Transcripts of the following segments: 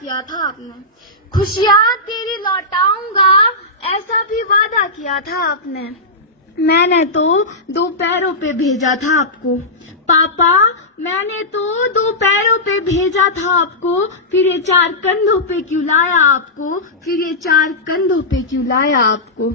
किया था आपने, खुशियाँ तेरी लौटाऊंगा ऐसा भी वादा किया था आपने। मैंने तो 2 पैरों पे भेजा था आपको पापा, मैंने तो 2 पैरों पे भेजा था आपको, फिर ये 4 कंधों पे क्यों लाया आपको, फिर ये 4 कंधों पे क्यों लाया आपको।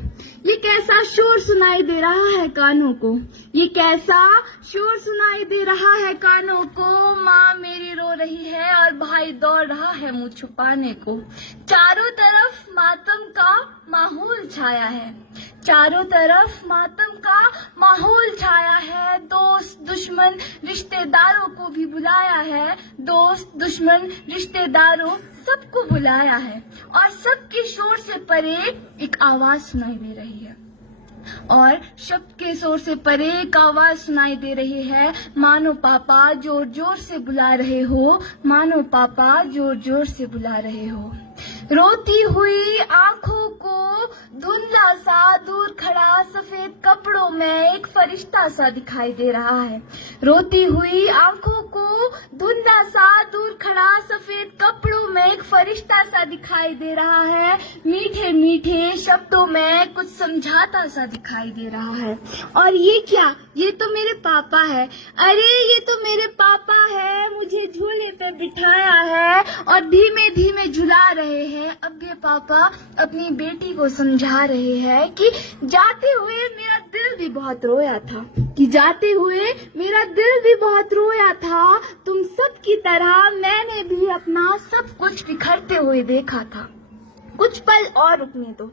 ये कैसा शोर सुनाई दे रहा है कानों को, ये कैसा शोर सुनाई दे रहा है कानों को। माँ मेरी रो रही है और भाई दौड़ रहा है मुँह छुपाने को। चारों तरफ मातम का माहौल छाया है, चारों तरफ मातम का माहौल छाया है। दोस्त दुश्मन रिश्तेदारों को भी बुलाया है, दोस्त दुश्मन रिश्तेदारों सबको बुलाया है। और सबके शोर से परे एक आवाज सुनाई दे रही है, और शब्द के शोर से परे एक आवाज सुनाई दे रही है। मानो पापा जोर जोर से बुला रहे हो, मानो पापा जोर जोर से बुला रहे हो। रोती हुई आंखों को धुंधला सा दूर खड़ा सफेद कपड़ों में एक फरिश्ता सा दिखाई दे रहा है। रोती हुई आंखों को धुंधला सा दूर खड़ा सफेद कपड़ों में एक फरिश्ता सा दिखाई दे रहा है। मीठे मीठे शब्दों में कुछ समझाता सा दिखाई दे रहा है। और ये क्या, ये तो मेरे पापा है, अरे ये तो मेरे पापा है, मुझे झूले पे बिठाया है और धीमे धीमे झुला रहे हैं। अब ये पापा अपनी बेटी को समझा रहे हैं कि जाते हुए मेरा दिल भी बहुत रोया था, कि जाते हुए मेरा दिल भी बहुत रोया था। तुम सब की तरह मैंने भी अपना सब कुछ बिखरते हुए देखा था। कुछ पल और रुकने दो,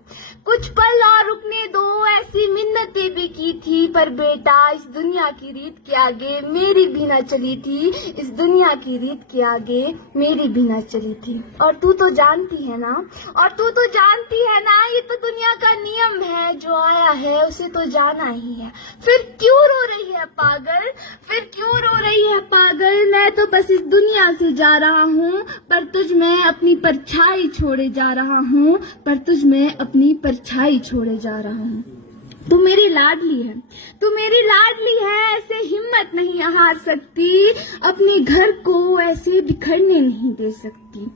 कुछ पल और रुकने दो, ऐसी मिन्नतें भी की थी, पर बेटा इस दुनिया की रीत के आगे मेरी भी ना चली थी, इस दुनिया की रीत के आगे मेरी भी ना चली थी। और तू तो जानती है ना, और तू तो जानती है ना, ये तो दुनिया का नियम है, जो आया है उसे तो जाना ही है। फिर क्यों रो रही है पागल, फिर क्यों रो रही है पागल, मैं तो बस इस दुनिया से जा रहा हूँ, पर तुझ में अपनी परछाई छोड़े जा रहा हूँ, पर तुझ में अपनी परछाई छोड़े जा रहा हूँ। तू मेरी लाडली है, तू मेरी लाडली है, ऐसे हिम्मत नहीं हार सकती, अपने घर को ऐसे बिखरने नहीं दे सकती।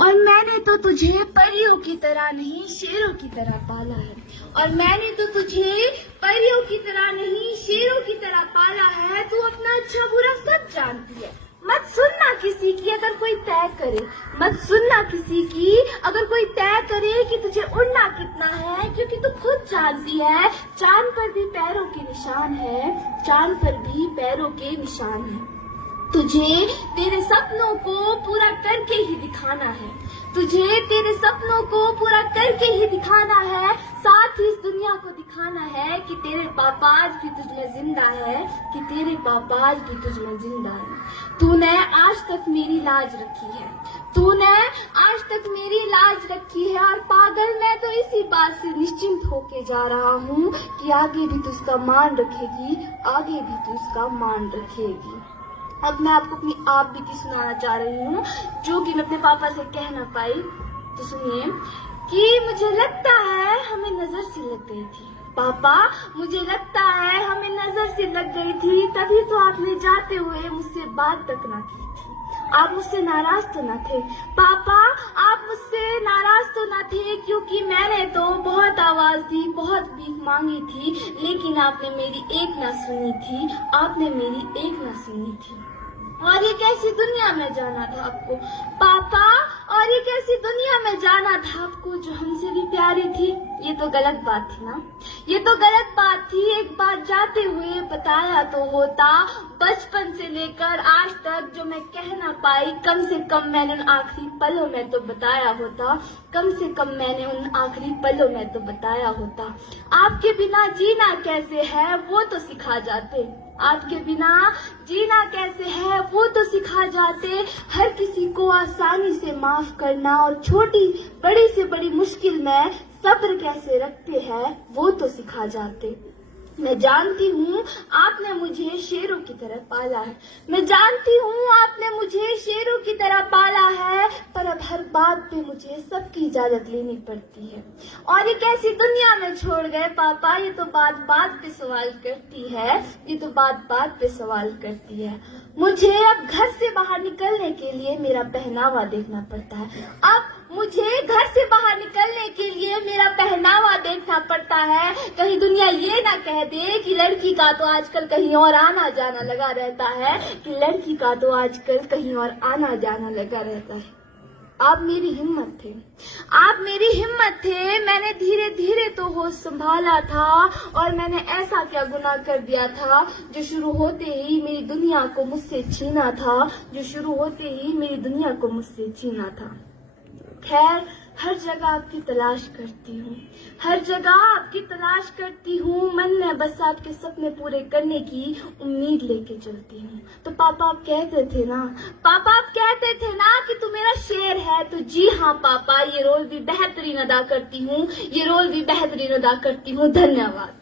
और मैंने तो तुझे परियों की तरह नहीं शेरों की तरह पाला है, और मैंने तो तुझे परियों की तरह नहीं शेरों की तरह पाला है। तू अपना अच्छा बुरा सब जानती है, मत सुनना किसी की अगर कोई तय करे, मत सुनना किसी की अगर कोई तय करे कि तुझे उड़ना कितना है, क्योंकि तू खुद जानती है चांद पर भी पैरों के निशान है, चांद पर भी पैरों के निशान है। तुझे तेरे सपनों को पूरा करके ही दिखाना है, तुझे तेरे सपनों को पूरा करके ही दिखाना है, साथ ही इस दुनिया को दिखाना है कि तेरे पापा आज भी तुझमें जिंदा है, कि तेरे पापा आज भी तुझमें जिंदा है। तूने आज तक मेरी लाज रखी है, तूने आज तक मेरी लाज रखी है, और पागल मैं तो इसी बात से निश्चिंत होके जा रहा हूँ कि आगे भी तू इसका मान रखेगी, आगे भी तू इसका मान रखेगी। अब मैं आपको अपनी आप बीती सुनाना चाह रही हूँ, जो कि मैं अपने पापा से कह ना पाई। तो सुनिए कि मुझे लगता है हमें नजर सी लग गई थी पापा, मुझे लगता है हमें नजर सी लग गई थी, तभी तो आपने जाते हुए मुझसे बात तक ना की थी। आप मुझसे नाराज तो न थे पापा, आप मुझसे नाराज तो न थे, क्योंकि मैंने तो बहुत आवाज दी, बहुत भीख मांगी थी, लेकिन आपने मेरी एक ना सुनी थी, आपने मेरी एक ना सुनी थी। और ये कैसी दुनिया में जाना था आपको पापा, और ये कैसी दुनिया में जाना था आपको जो हमसे भी प्यारी थी। ये तो गलत बात थी ना, ये तो गलत बात थी। एक बार जाते हुए बताया तो होता, बचपन से लेकर आज तक जो मैं कह ना पाई, कम से कम मैंने उन आखिरी पलों में तो बताया होता, कम से कम मैंने उन आखिरी पलों में तो बताया होता। आपके बिना जीना कैसे है वो तो सिखा जाते, आपके बिना जीना कैसे है वो तो सिखा जाते। हर किसी को आसानी से माफ करना और छोटी बड़ी से बड़ी मुश्किल में सब्र कैसे रखते हैं वो तो सिखा जाते। मैं जानती हूँ आपने मुझे शेरों की तरह पाला है, मैं जानती हूँ आपने मुझे शेरों की तरह पाला है, पर अब हर बात पे मुझे सबकी इजाजत लेनी पड़ती है। और ये कैसी दुनिया में छोड़ गए पापा, ये तो बात बात पे सवाल करती है, ये तो बात बात पे सवाल करती है। मुझे अब घर से बाहर निकलने के लिए मेरा पहनावा देखना पड़ता है। अब मुझे घर से बाहर निकलने के लिए मेरा पहनावा देखना पड़ता है। कहीं दुनिया ये ना कह दे कि लड़की का तो आजकल कहीं और आना जाना लगा रहता है, कि लड़की का तो आजकल कहीं और आना जाना लगा रहता है। आप मेरी हिम्मत थे, आप मेरी हिम्मत थे। मैंने धीरे धीरे तो होश संभाला था, और मैंने ऐसा क्या गुनाह कर दिया था जो शुरू होते ही मेरी दुनिया को मुझसे छीना था, जो शुरू होते ही मेरी दुनिया को मुझसे छीना था। खैर, हर जगह आपकी तलाश करती हूँ, हर जगह आपकी तलाश करती हूँ। मन में बस आपके सपने पूरे करने की उम्मीद लेके चलती हूँ। तो पापा आप कहते थे ना, पापा आप कहते थे ना कि तू मेरा शेर है। तो जी हाँ पापा, ये रोल भी बेहतरीन अदा करती हूँ, ये रोल भी बेहतरीन अदा करती हूँ। धन्यवाद।